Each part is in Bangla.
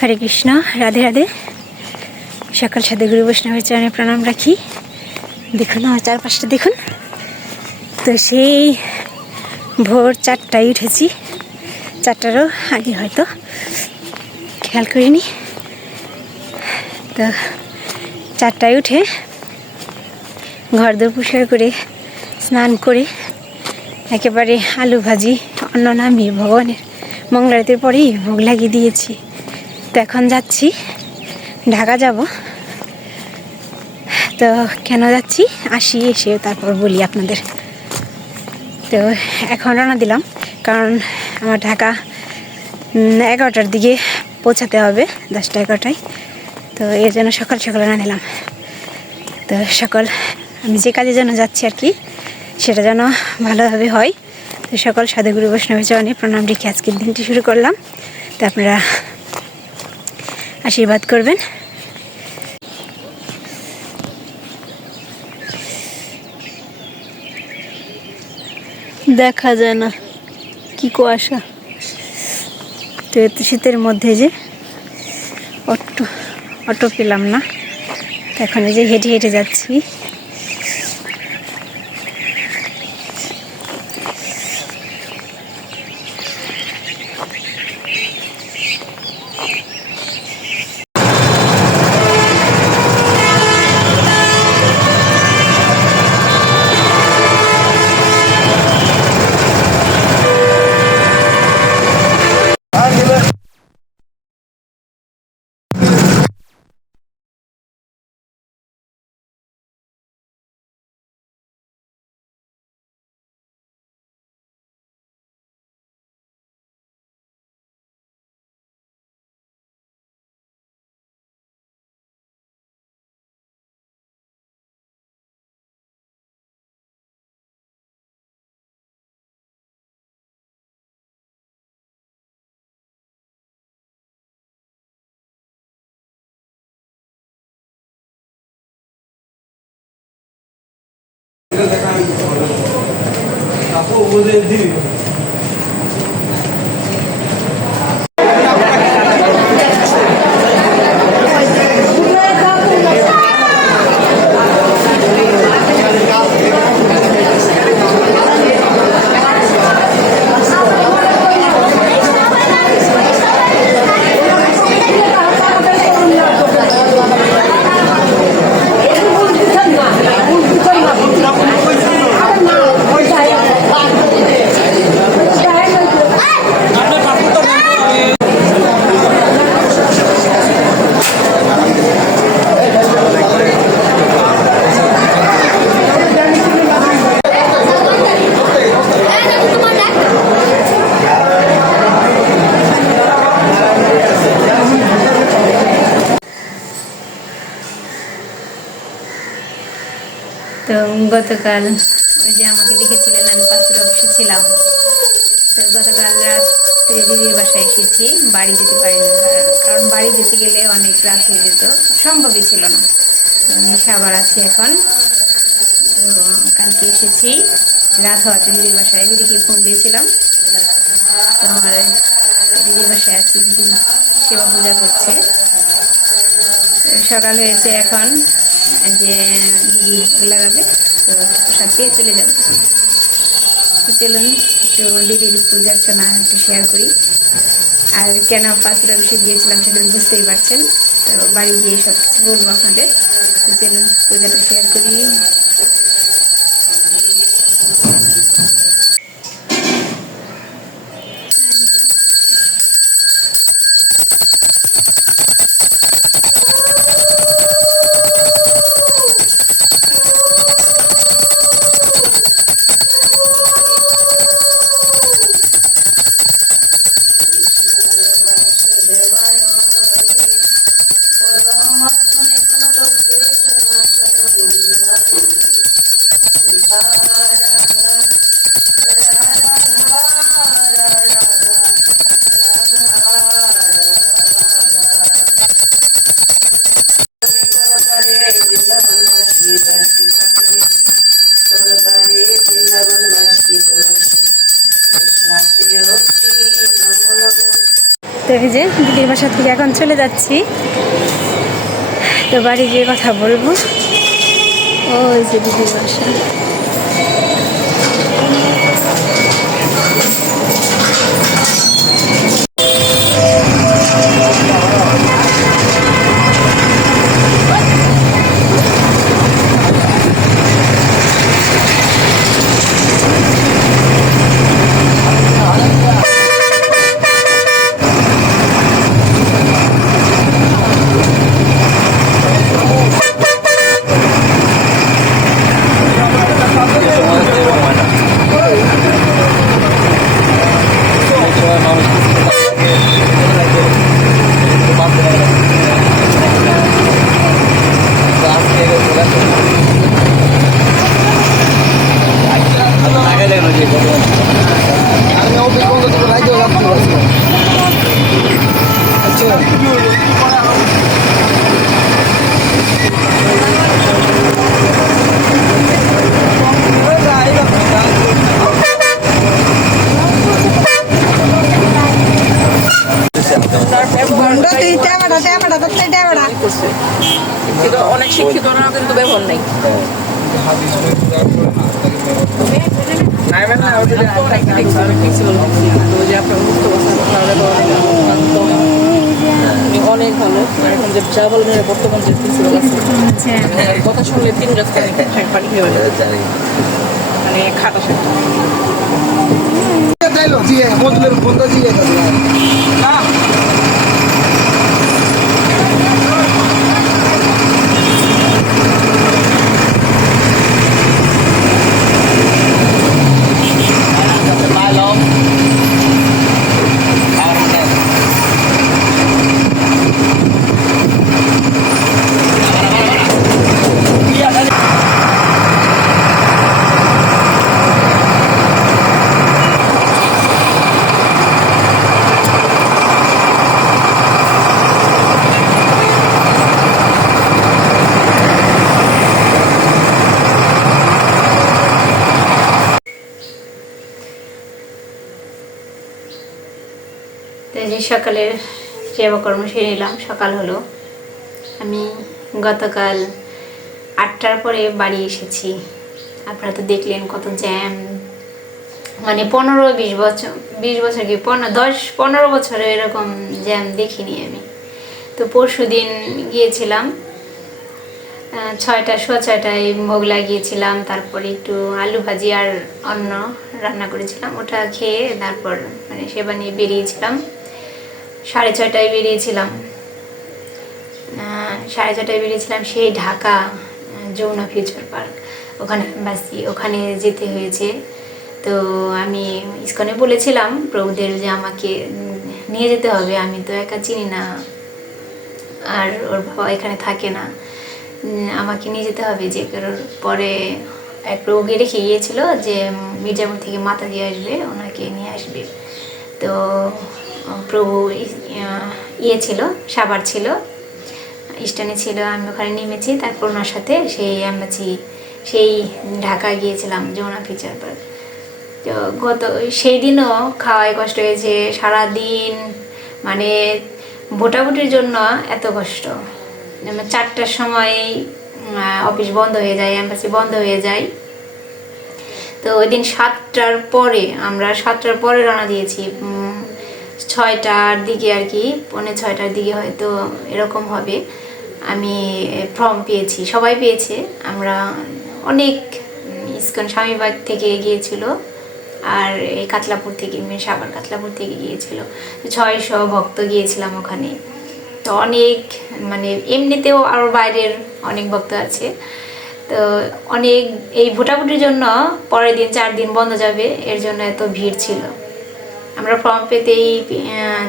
হরে কৃষ্ণ, রাধে রাধে। সকাল সাথে গুরু বৈষ্ণবের চরণে প্রণাম রাখি। দেখুন আমার চারপাশটা দেখুন। তো সেই ভোর 4টায় উঠেছি, 4টারও আগে হয়তো খেয়াল করিনি। তো 4টায় উঠে ঘরদোর পরিষ্কার করে স্নান করে একেবারে আলু ভাজি অন্ন নামিয়ে ভগবানের মঙ্গলারতির পরেই ভোগ লাগিয়ে দিয়েছি। তো এখন যাচ্ছি, ঢাকা যাব। তো কেন যাচ্ছি আসি, এসে তারপর বলি আপনাদের। তো এখন রওনা দিলাম, কারণ আমার ঢাকা 11টার দিকে পৌঁছাতে হবে, 10টা-11টায়। তো এর জন্য সকাল সকাল রওনা দিলাম। তো সকাল আমি যে কাজের জন্য যাচ্ছি আর কি, সেটা যেন ভালোভাবে হয়। তো সকল সাধুগুরু বৈষ্ণবের চরণে প্রণাম রেখে আজকের দিনটি শুরু করলাম। তো আপনারা আশীর্বাদ করবেন। দেখা যায় না, কি কুয়াশা। তো এত শীতের মধ্যে যে অটো পেলাম না, এখন এই যে হেঁটে হেঁটে যাচ্ছি। তো গতকাল ওই যে আমাকে দেখেছিলেন, আমি পাসপোর্ট অফিসে ছিলাম। তো গতকাল রাত্রে দিদির বাসায় এসেছি, বাড়ি যেতে পারিনি, কারণ বাড়ি যেতে গেলে অনেক রাত হয়ে যেত, সম্ভবই ছিল না। তো আমি সাবার আছি এখন। তো কালকে এসেছি রাত হওয়াতে দিদির বাসায়, দিদিকে ফোন দিয়েছিলাম। তো আমার দিদির বাসায় আছি, দিদি সেবা পূজা করছে। সকাল হয়েছে এখন, যে দিদি লাগাবে, তো প্রসাদ পেয়ে চলে যাবে। চলুন একটু দিদির পূজা অর্চনা একটু শেয়ার করি। আর কেন পাঁচটা বিষয়ে গিয়েছিলাম সেটা বুঝতেই পারছেন। তো বাড়ি গিয়ে সব কিছু বলবো আপনাদের। তো চলুন পূজাটা শেয়ার করি। তো এই যে দিদির বাসা থেকে এখন চলে যাচ্ছি, তো বাড়ি গিয়ে কথা বলবো। ওই যে দিদির বাসা। অনেক শিক্ষিতরা কিন্তু ব্যবহার নেই। অনেক ভালো এখন যে জাবল মেয়ের বর্তমান যে প্রিন্সিপাল আছে কথা শুনলে 3 গাছ পানি খেয়ে মানে খাটা যে সকালের সেবাকর্ম সেরে নিলাম। সকাল হলো, আমি গতকাল 8টার পরে বাড়ি এসেছি। আপনারা তো দেখলেন কত জ্যাম, মানে 15-20 বছর কি 10-15 বছরে এরকম জ্যাম দেখিনি আমি। তো পরশু দিন গিয়েছিলাম 6টায় ভোগ লাগিয়েছিলাম, তারপরে একটু আলু ভাজি আর অন্ন রান্না করেছিলাম, ওটা খেয়ে তারপর মানে সেবা নিয়ে বেরিয়েছিলাম। 6:30টায় বেরিয়েছিলাম, 6:30টায় বেরিয়েছিলাম সেই ঢাকা যমুনা ফিউচার পার্ক, ওখানে বাসি ওখানে যেতে হয়েছে। তো আমি ইসকনে বলেছিলাম প্রভুদের যে আমাকে নিয়ে যেতে হবে, আমি তো একা চিনি না, আর ওর বাবা এখানে থাকে না, আমাকে নিয়ে যেতে হবে। যে কারোর পরে এক প্রভুকে রেখে গিয়েছিল যে মির্জাপুর থেকে মাতা দিয়ে আসবে, ওনাকে নিয়ে আসবে। তো প্রভু ছিল, সাভার ছিল, স্ট্যান্ডে ছিল, আমি ওখানে নেমেছি। তারপর ওনার সাথে সেই ঢাকা গিয়েছিলাম যমুনা ফিউচার পার্ক। তো সেই দিনও খাওয়ায় কষ্ট হয়েছে, সারাদিন মানে ভোটাভুটির জন্য এত কষ্ট। 4টার সময় অফিস বন্ধ হয়ে যায়, এম্বাসি বন্ধ হয়ে যায়। তো ওই দিন 7টার পরে আমরা 7টার পরে রওনা দিয়েছি, 6টার দিকে আর কি, 5:45টার দিকে হয়তো এরকম হবে। আমি ফর্ম পেয়েছি, সবাই পেয়েছে। আমরা অনেক ইসকন স্বামীবাগ থেকে গিয়েছিল, আর এই কাতলাপুর থেকে সাভার কাতলাপুর থেকে গিয়েছিল। 600 ভক্ত গিয়েছিলাম ওখানে। তো অনেক মানে এমনিতেও আরও বাইরের অনেক ভক্ত আছে। তো অনেক এই ভোটাভুটির জন্য পরের দিন 4 দিন বন্ধ যাবে, এর জন্য এত ভিড় ছিল। আমরা ফর্ম পেতেই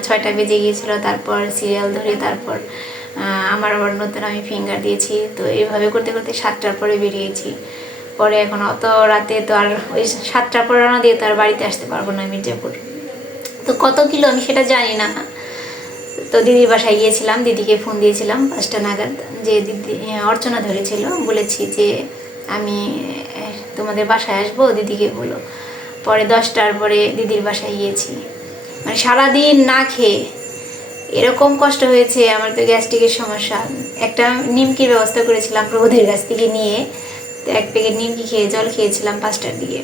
6টা বেজে গিয়েছিল। তারপর সিরিয়াল ধরে তারপর আমার আবার নতুন আমি ফিঙ্গার দিয়েছি। তো এইভাবে করতে করতে 7টার পরে বেরিয়েছি। পরে এখন অত রাতে তো আর ওই 7টার পরে রওনা দিয়ে তো আর বাড়িতে আসতে পারবো না মির্জাপুর। তো কত কিলো আমি সেটা জানি না। তো দিদির বাসায় গিয়েছিলাম, দিদিকে ফোন দিয়েছিলাম 5টা নাগাদ, যে দিদি অর্চনা ধরেছিল, বলেছি যে আমি তোমাদের বাসায় আসবো, দিদিকে বলো। পরে 10টার পরে দিদির বাসায় গিয়েছি, মানে সারাদিন না খেয়ে এরকম কষ্ট হয়েছে আমার, তো গ্যাস্ট্রিকের সমস্যা। একটা নিমকির ব্যবস্থা করেছিলাম প্রবোধের কাছ থেকে নিয়ে, তো 1 প্যাকেট নিমকি খেয়ে জল খেয়েছিলাম 5টার দিকে।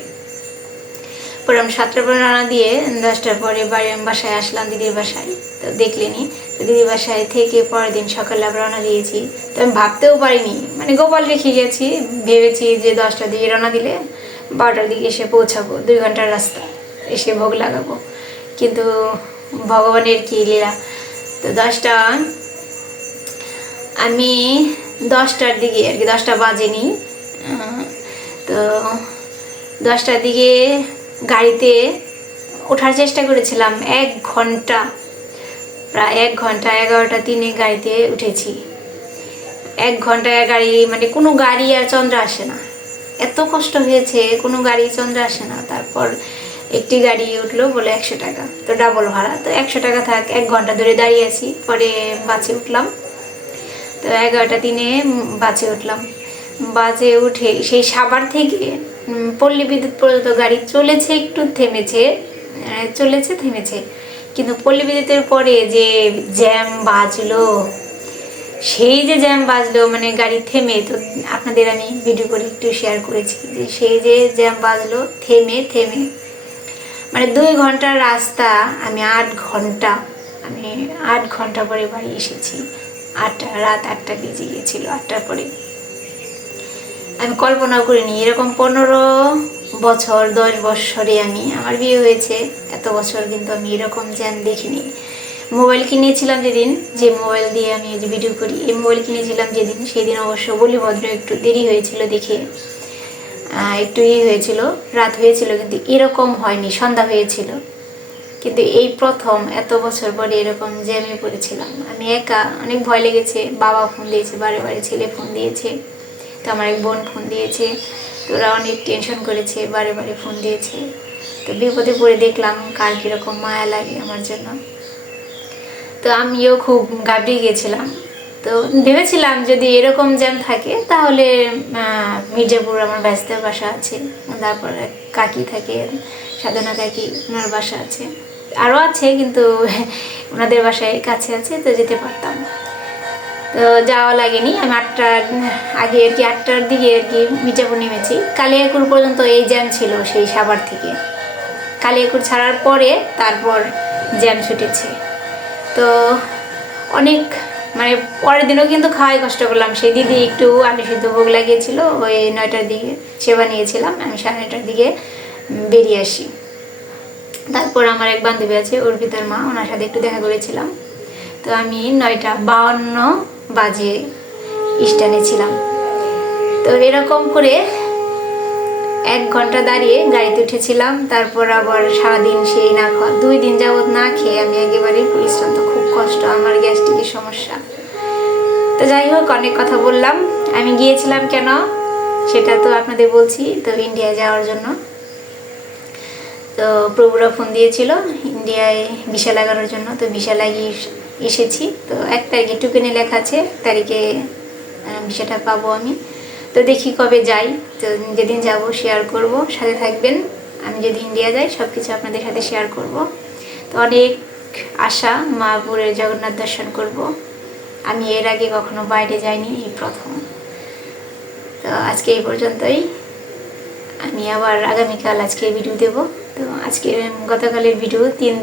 পরে আমি 7টার পরে রান্না দিয়ে 10টার পরে বাসায় আসলাম, দিদির বাসায়। তো দেখলেনি, তো দিদির বাসায় থেকে পরের দিন সকালে আবার রওনা দিয়েছি। তো আমি ভাবতেও পারিনি, মানে গোপাল রেখে গেছি, ভেবেছি যে 10টার দিকে রওনা দিলে 12টার দিকে এসে পৌঁছাবো, 2 ঘন্টার রাস্তা, এসে ভোগ লাগাবো। কিন্তু ভগবানের কি লীলা। তো আমি 10টার দিকে আর কি, 10টা বাজেনি, তো 10টার দিকে গাড়িতে ওঠার চেষ্টা করেছিলাম 1 ঘন্টা, প্রায় 1 ঘন্টা, 11টা 3 গাড়িতে উঠেছি। 1 ঘন্টায় গাড়ি, মানে কোনো গাড়ি আর চন্দ্র আসে না, এত কষ্ট হয়েছে, কোনো গাড়ি চন্দ্র আসে না। তারপর একটি গাড়ি উঠলো, বলে 100 টাকা, তো ডাবল ভাড়া, তো 100 টাকা থাক, 1 ঘন্টা ধরে দাঁড়িয়ে আছি। পরে বাসে উঠলাম, তো 11টা 3 বাসে উঠলাম। বাসে উঠে সেই সাভার থেকে পল্লী বিদ্যুৎ পর্যন্ত গাড়ি চলেছে, একটু থেমেছে, থেমেছে, কিন্তু পল্লী বিদ্যুতের পরে যে জ্যাম বাজলো, সেই যে জ্যাম বাজলো, মানে গাড়ি থেমে, তো আপনাদের আমি ভিডিও করে একটু শেয়ার করেছি যে সেই যে জ্যাম বাজলো থেমে থেমে, মানে 2 ঘন্টার রাস্তা আমি 8 ঘন্টা পরে বাড়ি এসেছি। রাত 8টা বেজে গিয়েছিল, 8টার পরে। আমি কল্পনা করিনি এরকম 15 বছর 10 বছরে আমার বিয়ে হয়েছে, এত বছর কিন্তু আমি এরকম জ্যাম দেখিনি। মোবাইল কিনেছিলাম যেদিন, যে মোবাইল দিয়ে আমি যে ভিডিও করি, এই মোবাইল কিনেছিলাম যেদিন, সেই দিন অবশ্য বলি ভদ্র একটু দেরি হয়েছিল দেখে, একটু হয়েছিল, রাত হয়েছিল, কিন্তু এরকম হয়নি, সন্ধ্যা হয়েছিল। কিন্তু এই প্রথম এত বছর পরে এরকম জ্যামে পড়েছিলাম আমি একা, অনেক ভয় লেগেছে। বাবা ফোন দিয়েছে বারে বারে, ছেলে ফোন দিয়েছে, তো আমার এক বোন ফোন দিয়েছে, তো ওরা অনেক টেনশন করেছে, বারে বারে ফোন দিয়েছে। তো বিপদে পড়ে দেখলাম কার কীরকম মায়া লাগে আমার জন্য। তো আমিও খুব ঘাবড়ে গিয়েছিলাম। তো ভেবেছিলাম যদি এরকম জ্যাম থাকে তাহলে মির্জাপুর আমার ব্যস্তের বাসা আছে, তারপর কাকি থাকে, সাধনা কাকি, ওনার বাসা আছে, আরও আছে, কিন্তু ওনাদের বাসায় কাছে আছে, তো যেতে পারতাম। তো যাওয়া লাগেনি, আমি 8টার আগে আর কি, 8টার দিকে আর কি মির্জাপুর নেমেছি। কালিয়াকুর পর্যন্ত এই জ্যাম ছিল, সেই সাভার থেকে কালিয়াকুর ছাড়ার পরে তারপর জ্যাম ছুটেছে। তো অনেক, মানে পরের দিনও কিন্তু খাওয়াই কষ্ট করলাম। সেই দিদি একটু আলু সিদ্ধ ভোগ লাগিয়েছিল, ওই 9টার দিকে সেবা নিয়েছিলাম, আমি 9:30টার দিকে বেরিয়ে আসি। তারপর আমার এক বান্ধবী আছে, অর্পিতার মা, ওনার সাথে একটু দেখা করেছিলাম। তো আমি 9:52 বাজে স্ট্যান্ডে ছিলাম। তো এরকম করে 1 ঘন্টা দাঁড়িয়ে গাড়িতে উঠেছিলাম। তারপর আবার সারাদিন সেই না খাওয়া, 2 দিন যাবৎ না খেয়ে আমি একেবারেই পরিশ্রান্ত, খুব কষ্ট, আমার গ্যাস্ট্রিকের সমস্যা। তো যাই হোক, অনেক কথা বললাম। আমি গিয়েছিলাম কেন সেটা তো আপনাদের বলছি, তো ইন্ডিয়া যাওয়ার জন্য। তো প্রভুরা ফোন দিয়েছিল ইন্ডিয়ায় ভিসা লাগানোর জন্য, তো ভিসা লাগিয়ে এসেছি। তো 1 তারিখে টুকেনে লেখা আছে, 1 তারিখে ভিসাটা পাবো আমি। তো দেখি কবে যাই, তো যেদিন যাব শেয়ার করব, সাথে থাকবেন। আমি যদি ইন্ডিয়া যাই সব কিছু আপনাদের সাথে শেয়ার করব। তো অনেক আশা মায়াপুরের জগন্নাথ দর্শন করব। আমি এর আগে কখনো বাইরে যাইনি, এই প্রথম। তো আজকে এই পর্যন্তই, আমি আবার আগামীকাল আজকে ভিডিও দেব। তো আজকে গতকালের ভিডিও 3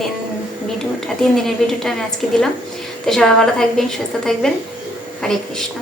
দিনের ভিডিওটা আমি আজকে দিলাম। তো সবাই ভালো থাকবেন, সুস্থ থাকবেন। হরে কৃষ্ণ।